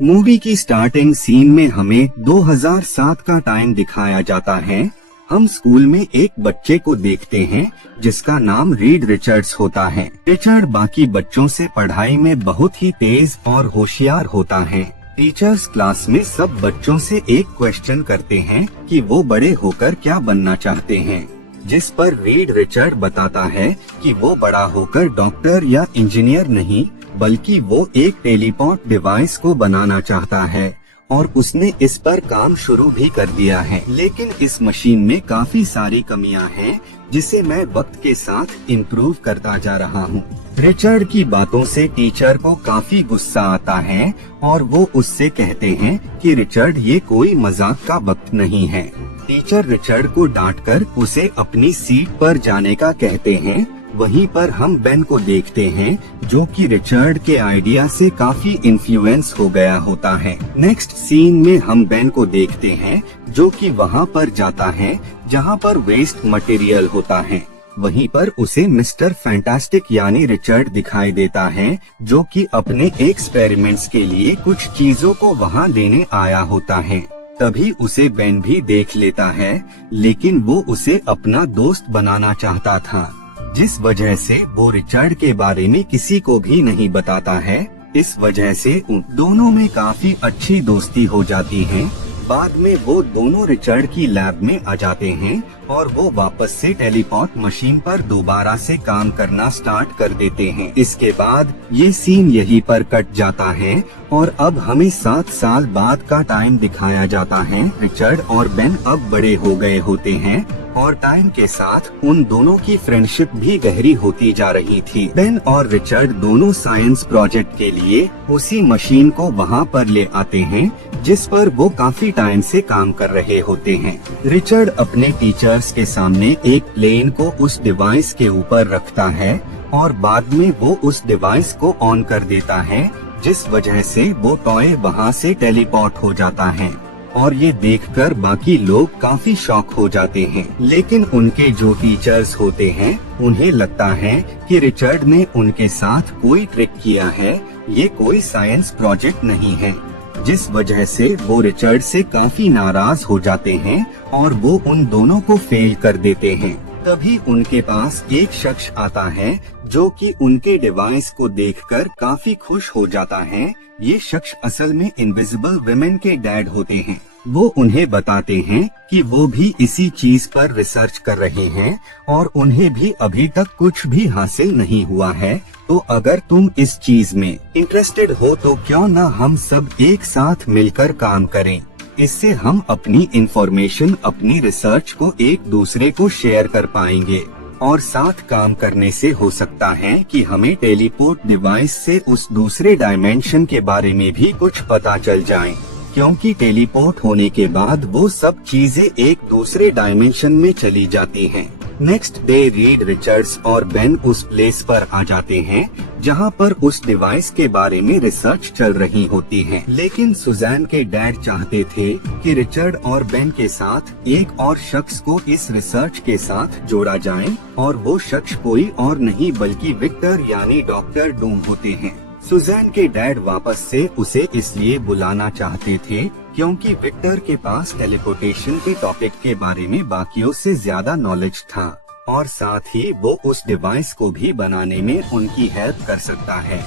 Movie की starting scene में हमें 2007 का टाइम दिखाया जाता है। हम स्कूल में एक बच्चे को देखते हैं जिसका नाम रीड रिचर्ड्स होता है। रिचर्ड बाकी बच्चों से पढ़ाई में बहुत ही तेज और होशियार होता है। टीचर्स क्लास में सब बच्चों से एक क्वेश्चन करते हैं कि वो बड़े होकर क्या बनना चाहते हैं, जिस पर रीड रिचर्ड बताता है कि वो बड़ा होकर डॉक्टर या इंजीनियर नहीं बल्कि वो एक टेलीपोर्ट डिवाइस को बनाना चाहता है और उसने इस पर काम शुरू भी कर दिया है। लेकिन इस मशीन में काफी सारी कमियां हैं जिसे मैं वक्त के साथ इम्प्रूव करता जा रहा हूँ। रिचर्ड की बातों से टीचर को काफी गुस्सा आता है और वो उससे कहते हैं कि रिचर्ड ये कोई मजाक का वक्त नहीं है। टीचर रिचर्ड को डांटकर उसे अपनी सीट पर जाने का कहते हैं। वहीं पर हम बेन को देखते हैं जो कि रिचर्ड के आइडिया से काफी इन्फ्लुएंस हो गया होता है। नेक्स्ट सीन में हम बेन को देखते हैं जो कि वहां पर जाता है जहां पर वेस्ट मटेरियल होता है। वहीं पर उसे मिस्टर फैंटास्टिक यानी रिचर्ड दिखाई देता है जो कि अपने एक्सपेरिमेंट्स के लिए कुछ चीजों को वहां लेने आया होता है। तभी उसे बेन भी देख लेता है, लेकिन वो उसे अपना दोस्त बनाना चाहता था, जिस वजह से वो रिचर्ड के बारे में किसी को भी नहीं बताता है। इस वजह से उन दोनों में काफी अच्छी दोस्ती हो जाती है। बाद में वो दोनों रिचर्ड की लैब में आ जाते हैं और वो वापस से टेलीपोर्ट मशीन पर दोबारा से काम करना स्टार्ट कर देते हैं। इसके बाद ये सीन यहीं पर कट जाता है और अब हमें 7 साल बाद का टाइम दिखाया जाता है। रिचर्ड और बेन अब बड़े हो गए होते हैं और टाइम के साथ उन दोनों की फ्रेंडशिप भी गहरी होती जा रही थी। बेन और रिचर्ड दोनों साइंस प्रोजेक्ट के लिए उसी मशीन को वहां पर ले आते हैं जिस पर वो काफी टाइम से काम कर रहे होते हैं। रिचर्ड अपने टीचर्स के सामने एक प्लेन को उस डिवाइस के ऊपर रखता है और बाद में वो उस डिवाइस को ऑन कर देता है, जिस वजह से वो टॉय वहां से टेलीपोर्ट हो जाता है और ये देखकर बाकी लोग काफी शॉक हो जाते हैं। लेकिन उनके जो टीचर्स होते हैं उन्हें लगता है कि रिचर्ड ने उनके साथ कोई ट्रिक किया है, ये कोई साइंस प्रोजेक्ट नहीं है, जिस वजह से वो रिचर्ड से काफी नाराज हो जाते हैं और वो उन दोनों को फेल कर देते हैं। तभी उनके पास एक शख्स आता है जो कि उनके डिवाइस को देखकर काफी खुश हो जाता है। ये शख्स असल में इनविजिबल वुमेन के डैड होते हैं। वो उन्हें बताते हैं कि वो भी इसी चीज पर रिसर्च कर रहे हैं और उन्हें भी अभी तक कुछ भी हासिल नहीं हुआ है। तो अगर तुम इस चीज में इंटरेस्टेड हो तो क्यों ना हम सब एक साथ मिलकर काम करें। इससे हम अपनी इंफॉर्मेशन, अपनी रिसर्च को एक दूसरे को शेयर कर पाएंगे और साथ काम करने से हो सकता है कि हमें टेलीपोर्ट डिवाइस से उस दूसरे डायमेंशन के बारे में भी कुछ पता चल जाए, क्योंकि टेलीपोर्ट होने के बाद वो सब चीजें एक दूसरे डायमेंशन में चली जाती हैं। नेक्स्ट डे रीड, रिचर्ड्स और बेन उस प्लेस पर आ जाते हैं जहां पर उस डिवाइस के बारे में रिसर्च चल रही होती है। लेकिन सुजैन के डैड चाहते थे कि रिचर्ड और बेन के साथ एक और शख्स को इस रिसर्च के साथ जोड़ा जाए और वो शख्स कोई और नहीं बल्कि विक्टर यानी डॉक्टर डूम होते हैं। सुजैन के डैड वापस से उसे इसलिए बुलाना चाहते थे क्योंकि विक्टर के पास टेलीपोर्टेशन के टॉपिक के बारे में बाकियों से ज्यादा नॉलेज था और साथ ही वो उस डिवाइस को भी बनाने में उनकी हेल्प कर सकता है,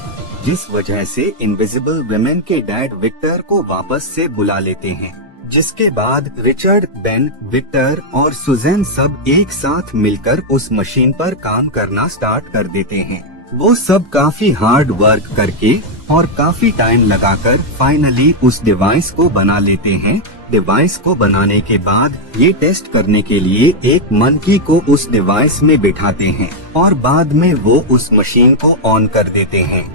जिस वजह से इनविजिबल वुमेन के डैड विक्टर को वापस से बुला लेते हैं। जिसके बाद रिचर्ड, बेन, विक्टर और सुजैन सब एक साथ मिलकर उस मशीन पर काम करना स्टार्ट कर देते हैं। वो सब काफी हार्ड वर्क करके और काफी टाइम लगाकर फाइनली उस डिवाइस को बना लेते हैं। डिवाइस को बनाने के बाद ये टेस्ट करने के लिए एक मंकी को उस डिवाइस में बिठाते हैं और बाद में वो उस मशीन को ऑन कर देते हैं,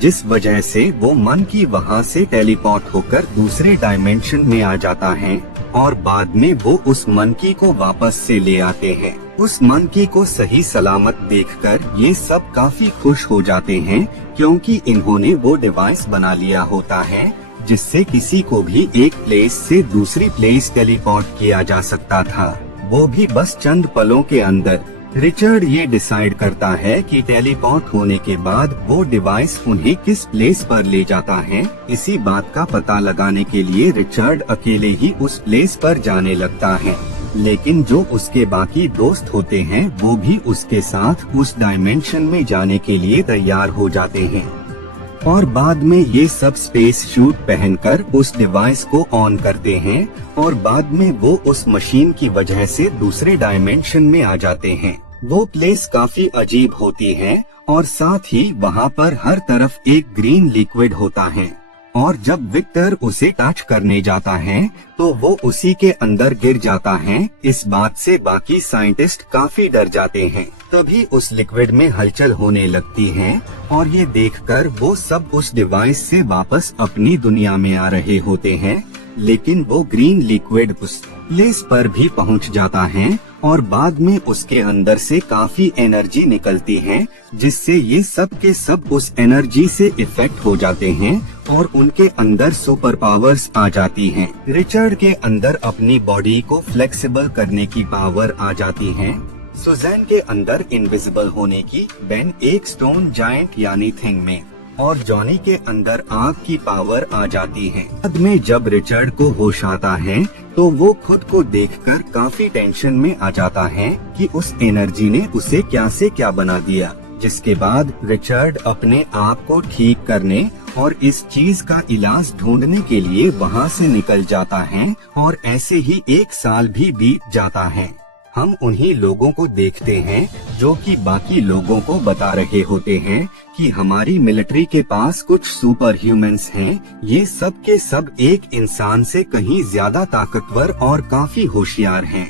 जिस वजह से वो मंकी वहाँ से टेलीपोर्ट होकर दूसरे डायमेंशन में आ जाता है और बाद में वो उस मंकी को वापस से ले आते हैं। उस मंकी को सही सलामत देखकर ये सब काफी खुश हो जाते हैं क्योंकि इन्होंने वो डिवाइस बना लिया होता है जिससे किसी को भी एक प्लेस से दूसरी प्लेस टेलीपोर्ट किया जा सकता था, वो भी बस चंद पलों के अंदर। रिचर्ड ये डिसाइड करता है कि टेलीपोर्ट होने के बाद वो डिवाइस उन्हें किस प्लेस पर ले जाता है। इसी बात का पता लगाने के लिए रिचर्ड अकेले ही उस प्लेस पर जाने लगता है, लेकिन जो उसके बाकी दोस्त होते हैं वो भी उसके साथ उस डायमेंशन में जाने के लिए तैयार हो जाते हैं। और बाद में ये सब स्पेस सूट पहनकर उस डिवाइस को ऑन करते हैं और बाद में वो उस मशीन की वजह से दूसरे डायमेंशन में आ जाते हैं। वो प्लेस काफी अजीब होती है और साथ ही वहाँ पर हर तरफ एक ग्रीन लिक्विड होता है और जब विक्टर उसे टच करने जाता है तो वो उसी के अंदर गिर जाता है। इस बात से बाकी साइंटिस्ट काफी डर जाते हैं। तभी उस लिक्विड में हलचल होने लगती है और ये देखकर वो सब उस डिवाइस से वापस अपनी दुनिया में आ रहे होते हैं, लेकिन वो ग्रीन लिक्विड उस प्लेस पर भी पहुंच जाता है और बाद में उसके अंदर से काफी एनर्जी निकलती है, जिससे ये सब के सब उस एनर्जी से इफेक्ट हो जाते हैं और उनके अंदर सुपर पावर्स आ जाती हैं। रिचर्ड के अंदर अपनी बॉडी को फ्लेक्सिबल करने की पावर आ जाती है। सुजैन के अंदर इनविजिबल होने की, बेन एक स्टोन जायंट यानी थिंग में, और जॉनी के अंदर आग की पावर आ जाती है। बाद में जब रिचर्ड को होश आता है तो वो खुद को देखकर काफी टेंशन में आ जाता है कि उस एनर्जी ने उसे क्या से क्या बना दिया। जिसके बाद रिचर्ड अपने आप को ठीक करने और इस चीज का इलाज ढूंढने के लिए वहाँ से निकल जाता है और ऐसे ही 1 साल भी बीत जाता है। हम उन्हीं लोगों को देखते हैं जो कि बाकी लोगों को बता रहे होते हैं कि हमारी मिलिट्री के पास कुछ सुपर ह्यूमंस हैं। ये सब के सब एक इंसान से कहीं ज्यादा ताकतवर और काफी होशियार हैं।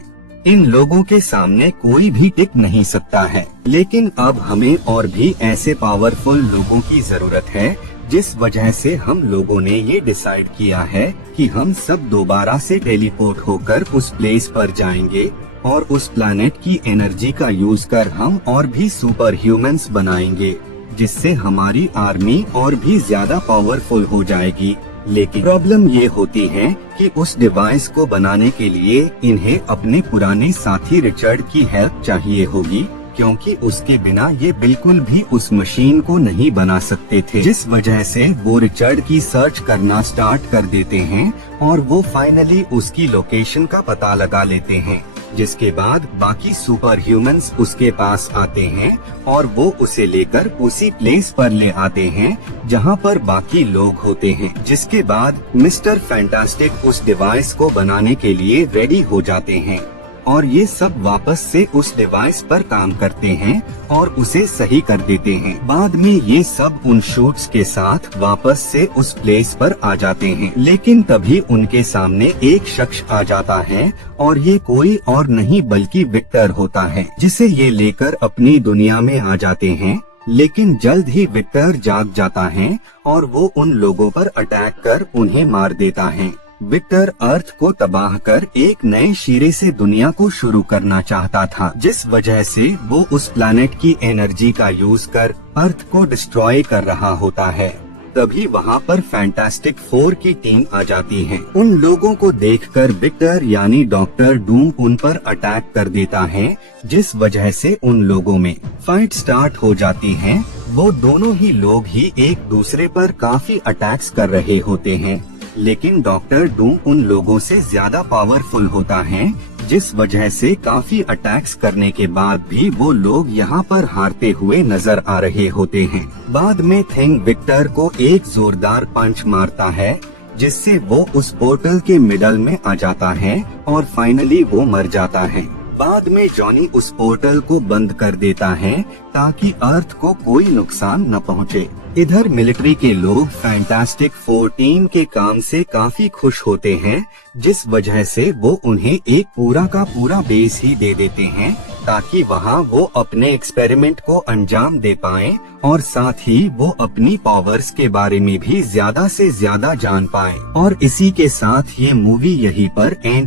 इन लोगों के सामने कोई भी टिक नहीं सकता है। लेकिन अब हमें और भी ऐसे पावरफुल लोगों की जरूरत है, जिस वजह से हम लोगों ने ये डिसाइड किया है कि हम सब दोबारा से टेलीपोर्ट होकर उस प्लेस पर जाएंगे और उस प्लैनेट की एनर्जी का यूज कर हम और भी सुपर ह्यूमंस बनाएंगे, जिससे हमारी आर्मी और भी ज्यादा पावरफुल हो जाएगी। लेकिन प्रॉब्लम ये होती है कि उस डिवाइस को बनाने के लिए इन्हें अपने पुराने साथी रिचर्ड की हेल्प चाहिए होगी, क्योंकि उसके बिना ये बिल्कुल भी उस मशीन को नहीं बना सकते थे। जिस वजह से वो रिचर्ड की सर्च करना स्टार्ट कर देते हैं और वो फाइनली उसकी लोकेशन का पता लगा लेते हैं। जिसके बाद बाकी सुपर ह्यूमंस उसके पास आते हैं और वो उसे लेकर उसी प्लेस पर ले आते हैं जहां पर बाकी लोग होते हैं। जिसके बाद मिस्टर फैंटास्टिक उस डिवाइस को बनाने के लिए रेडी हो जाते हैं और ये सब वापस से उस डिवाइस पर काम करते हैं और उसे सही कर देते हैं। बाद में ये सब उन शूट्स के साथ वापस से उस प्लेस पर आ जाते हैं, लेकिन तभी उनके सामने एक शख्स आ जाता है और ये कोई और नहीं बल्कि विक्टर होता है, जिसे ये लेकर अपनी दुनिया में आ जाते हैं। लेकिन जल्द ही विक्टर जाग जाता है और वो उन लोगों पर अटैक कर उन्हें मार देता है। विक्टर अर्थ को तबाह कर एक नए सिरे से दुनिया को शुरू करना चाहता था, जिस वजह से वो उस प्लैनेट की एनर्जी का यूज कर अर्थ को डिस्ट्रॉय कर रहा होता है। तभी वहाँ पर फैंटास्टिक 4 की टीम आ जाती है। उन लोगों को देखकर विक्टर यानी डॉक्टर डूम उन पर अटैक कर देता है, जिस वजह से उन लोगों में फाइट स्टार्ट हो जाती है। वो दोनों ही लोग ही एक दूसरे पर काफी अटैक्स कर रहे होते हैं, लेकिन डॉक्टर डूम उन लोगों से ज्यादा पावरफुल होता है, जिस वजह से काफी अटैक्स करने के बाद भी वो लोग यहाँ पर हारते हुए नजर आ रहे होते हैं। बाद में थिंग विक्टर को एक जोरदार पंच मारता है, जिससे वो उस पोर्टल के मिडल में आ जाता है और फाइनली वो मर जाता है। बाद में जॉनी उस पोर्टल को बंद कर देता है ताकि अर्थ को कोई नुकसान न पहुँचे। इधर मिलिट्री के लोग फैंटास्टिक 4 टीम के काम से काफी खुश होते हैं, जिस वजह से वो उन्हें एक पूरा का पूरा बेस ही दे देते हैं ताकि वहाँ वो अपने एक्सपेरिमेंट को अंजाम दे पाएं और साथ ही वो अपनी पावर्स के बारे में भी ज्यादा से ज्यादा जान पाएं। और इसी के साथ ये मूवी यहीं पर एंड